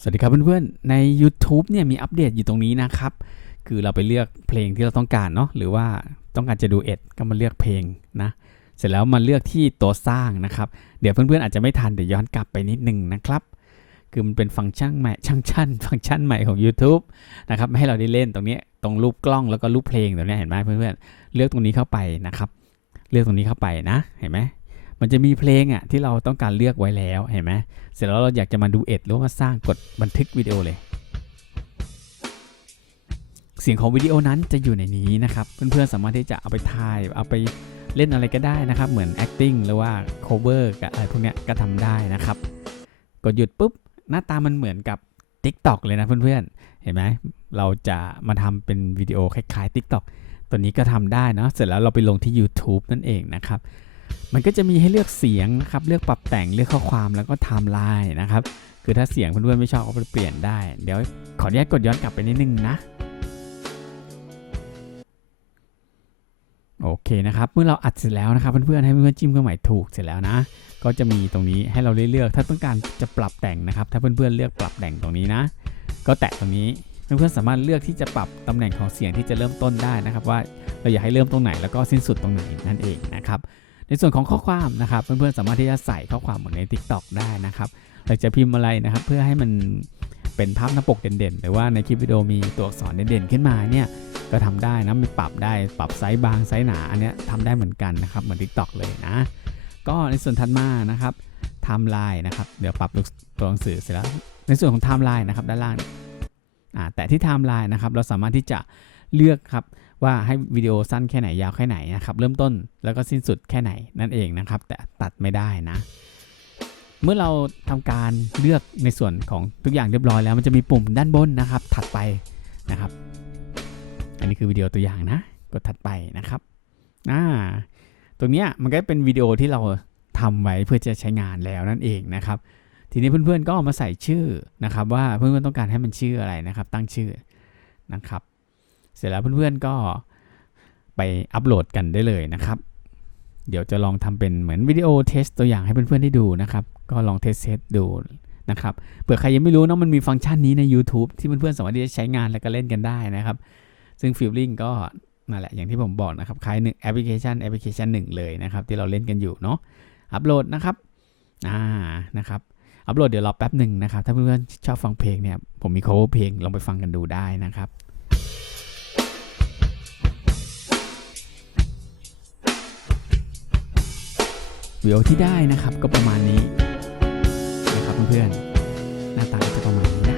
สวัสดีครับเพื่อนๆ ใน YouTube เนี่ยมีอัปเดตอยู่ตรงนี้นะครับ คือเราไปเลือกเพลงที่เราต้องการเนาะหรือว่าต้องการจะดูเอ็ดก็มาเลือกเพลงนะ เสร็จแล้วมาเลือกที่ตัวสร้างนะครับ เดี๋ยวเพื่อนๆอาจจะไม่ทันเดี๋ยวย้อนกลับไปนิดนึงนะครับ คือมันเป็นฟังก์ชันใหม่ช่างชันฟังก์ชันใหม่ของ YouTube นะครับให้เราได้เล่นตรงนี้ตรงรูปกล้องแล้วก็รูปเพลงตรงนี้เห็นไหมเพื่อนๆเลือกตรงนี้เข้าไปนะครับ เลือกตรงนี้เข้าไปนะ เห็นไหม มันจะมีเพลงอะที่เราต้องการเลือกไว้แล้วเห็นไหมเสร็จแล้วเราอยากจะมาดูเอ็ดหรือว่ามาสร้างกดบันทึกวิดีโอเลย เสียงของวิดีโอนั้นจะอยู่ในนี้นะครับ เพื่อนๆสามารถที่จะเอาไปถ่ายเอาไปเล่นอะไรก็ได้นะครับ เหมือน acting หรือว่า cover กับอะไรพวกเนี้ยก็ทำได้นะครับ กดหยุดปุ๊บ หน้าตามันเหมือนกับ TikTok เลยนะเพื่อนๆ เห็นไหมเราจะมาทำเป็นวิดีโอคล้ายๆ TikTok ตัวนี้ก็ทำได้นะเสร็จแล้วเราไปลงที่ YouTube นั่นเองนะครับ มันก็จะมีให้เลือกเสียงนะครับ เลือกปรับแต่ง เลือกข้อความแล้วก็ไทม์ไลน์นะครับ คือถ้าเสียงเพื่อนๆไม่ชอบก็ไปเปลี่ยนได้ เดี๋ยวขออนุญาตกดย้อนกลับไปนิดนึงนะ โอเคนะครับ เมื่อเราอัดเสร็จแล้วนะครับ เพื่อนๆให้เพื่อนๆจิ้มเครื่องหมายถูกเสร็จแล้วนะ ก็จะมีตรงนี้ให้เราเลือก ถ้าต้องการจะปรับแต่งนะครับ ถ้าเพื่อนๆเลือกปรับแต่งตรงนี้นะ ก็แตะตรงนี้เพื่อนๆสามารถเลือกที่จะปรับตำแหน่งของเสียงที่จะเริ่มต้นได้นะครับ ว่าเราอยากให้เริ่มตรงไหนแล้วก็สิ้นสุดตรงไหนนั่นเองนะครับ ในส่วนของข้อความนะครับ เพื่อนๆสามารถที่จะใส่ข้อความเหมือนใน TikTok ได้นะครับเราจะพิมพ์อะไรนะครับ เพื่อให้มันเป็นภาพหน้าปกเด่นๆ หรือว่าในคลิปวิดีโอมีตัวอักษรเด่นๆขึ้นมาเนี่ยก็ทำได้นะมีปรับได้ปรับไซส์บางไซส์หนาอันเนี้ยทำได้เหมือนกันนะครับเหมือน TikTok เลยนะ ก็ในส่วนถัดมานะครับไทม์ไลน์นะครับเดี๋ยวปรับตัวหนังสือเสร็จแล้ว ในส่วนของไทม์ไลน์นะครับด้านล่างอ่าแต่ที่ไทม์ไลน์นะครับเราสามารถที่จะเลือกครับ ว่าให้วิดีโอสั้นแค่ไหนยาวแค่ไหนนะครับเริ่มต้นแล้วก็สิ้นสุดแค่ไหนนั่นเองนะครับแต่ตัดไม่ได้นะ เมื่อเราทำการเลือกในส่วนของทุกอย่างเรียบร้อยแล้วมันจะมีปุ่มด้านบนนะครับ ถัดไปนะครับ อันนี้คือวิดีโอตัวอย่างนะกดถัดไปนะครับอ่าตรงเนี้ยมันก็เป็นวิดีโอที่เราทำไว้เพื่อจะใช้งานแล้วนั่นเองนะครับทีนี้เพื่อนๆก็เอามาใส่ชื่อนะครับ ว่าเพื่อนๆต้องการให้มันชื่ออะไรนะครับ ตั้งชื่อนะครับ เสร็จแล้วเพื่อนๆก็ไปอัปโหลดกันได้เลยนะครับ เดี๋ยวจะลองทำเป็นเหมือนวิดีโอเทสตัวอย่างให้เพื่อนๆได้ดูนะครับ ก็ลองเทสเทสดูนะครับเผื่อใครยังไม่รู้เนาะมันมีฟังก์ชันนี้ใน YouTube ที่เพื่อนๆสามารถที่จะใช้งานแล้วก็เล่นกันได้นะครับ ซึ่งฟิลลิ่งก็นั่นแหละอย่างที่ผมบอกนะครับคล้ายหนึ่งแอปพลิเคชันแอปพลิเคชันหนึ่งเลยนะครับ ที่เราเล่นกันอยู่เนาะอัปโหลดนะครับอ่านะครับอัปโหลดเดี๋ยวรอแป๊บหนึ่งนะครับ ถ้าเพื่อนๆชอบฟังเพลงเนี่ยผมมี cover เพลงลองไปฟังกันดูได้นะครับ วิดีโอที่ได้นะครับ ก็ประมาณนี้นะครับเพื่อนๆหน้าตาจะประมาณนี้